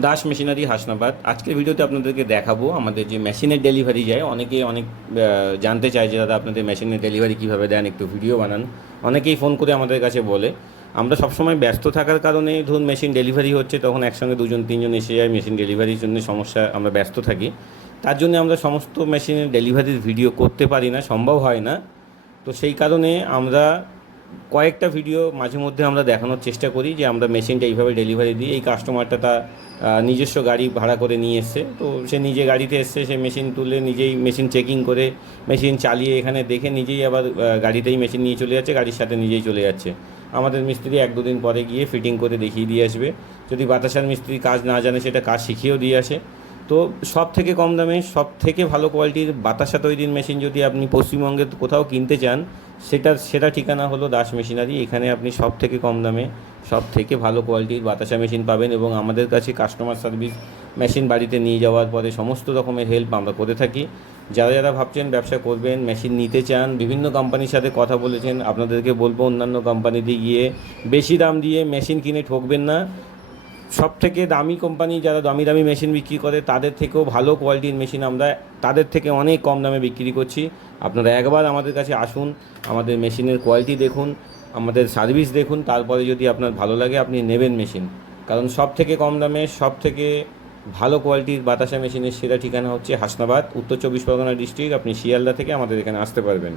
Das machinery Hasnabad. আজকের ভিডিওতে আপনাদেরকে দেখাবো আমাদের যে মেশিনের ডেলিভারি যায়। অনেকেই অনেক জানতে চায় যে দাদা আপনাদের মেশিনের ডেলিভারি কীভাবে দেন, একটু ভিডিও বানান। অনেকেই ফোন করে আমাদের কাছে বলে। আমরা সবসময় ব্যস্ত থাকার কারণে ধরুন মেশিন ডেলিভারি হচ্ছে, তখন একসঙ্গে দুজন তিনজন এসে যায়, মেশিন ডেলিভারির জন্য সমস্যা, আমরা ব্যস্ত থাকি। তার জন্য আমরা সমস্ত মেশিনের ডেলিভারির ভিডিও করতে পারি না, সম্ভব হয় না। তো সেই কারণে আমরা কয়েকটা ভিডিও মাঝে মধ্যে আমরা দেখানোর চেষ্টা করি যে আমরা মেশিনটা এইভাবে ডেলিভারি দিই। এই কাস্টমারটা তার নিজস্ব গাড়ি ভাড়া করে নিয়ে এসছে, তো সে নিজে গাড়িতে এসছে, সে মেশিন তুলে নিজেই মেশিন চেকিং করে মেশিন চালিয়ে এখানে দেখে নিজেই আবার গাড়িতেই মেশিন নিয়ে চলে যাচ্ছে, গাড়ির সাথে নিজেই চলে যাচ্ছে। আমাদের মিস্ত্রি এক দুদিন পরে গিয়ে ফিটিং করে দেখিয়ে দিয়ে আসবে। যদি বাতাসার মিস্ত্রি কাজ না জানে সেটা কাজ শিখিয়েও দিয়ে আসে। তো সব থেকে কম দামে সব থেকে ভালো কোয়ালিটির বাতাসা তৈরির মেশিন যদি আপনি পশ্চিমবঙ্গে কোথাও কিনতে চান, সেটা ঠিকানা হলো দাস মেশিনারি। এখানে আপনি সব থেকে কম দামে সব থেকে ভালো কোয়ালিটির বাতাসা মেশিন পাবেন, এবং আমাদের কাছে কাস্টমার সার্ভিস, মেশিন বাড়িতে নিয়ে যাওয়ার পরে সমস্ত রকমের হেল্প আমরা করে থাকি। যারা যারা ভাবছেন ব্যবসা করবেন, মেশিন নিতে চান, বিভিন্ন কোম্পানির সাথে কথা বলেছেন, আপনাদেরকে বলবো অন্যান্য কোম্পানিতে গিয়ে বেশি দাম দিয়ে মেশিন কিনে ঠকবেন না। সব থেকে দামি কোম্পানি যারা দামি দামি মেশিন বিক্রি করে, তাদের থেকেও ভালো কোয়ালিটির মেশিন আমরা তাদের থেকে অনেক কম দামে বিক্রি করছি। আপনারা একবার আমাদের কাছে আসুন, আমাদের মেশিনের কোয়ালিটি দেখুন, আমাদের সার্ভিস দেখুন, তারপরে যদি আপনার ভালো লাগে আপনি নেবেন মেশিন। কারণ সব থেকে কম দামে সব থেকে ভালো কোয়ালিটির বাতাসা মেশিনের সেরা ঠিকানা হচ্ছে হাসনাবাদ, উত্তর চব্বিশ পরগনা ডিস্ট্রিক্ট। আপনি শিয়ালদা থেকে আমাদের এখানে আসতে পারবেন।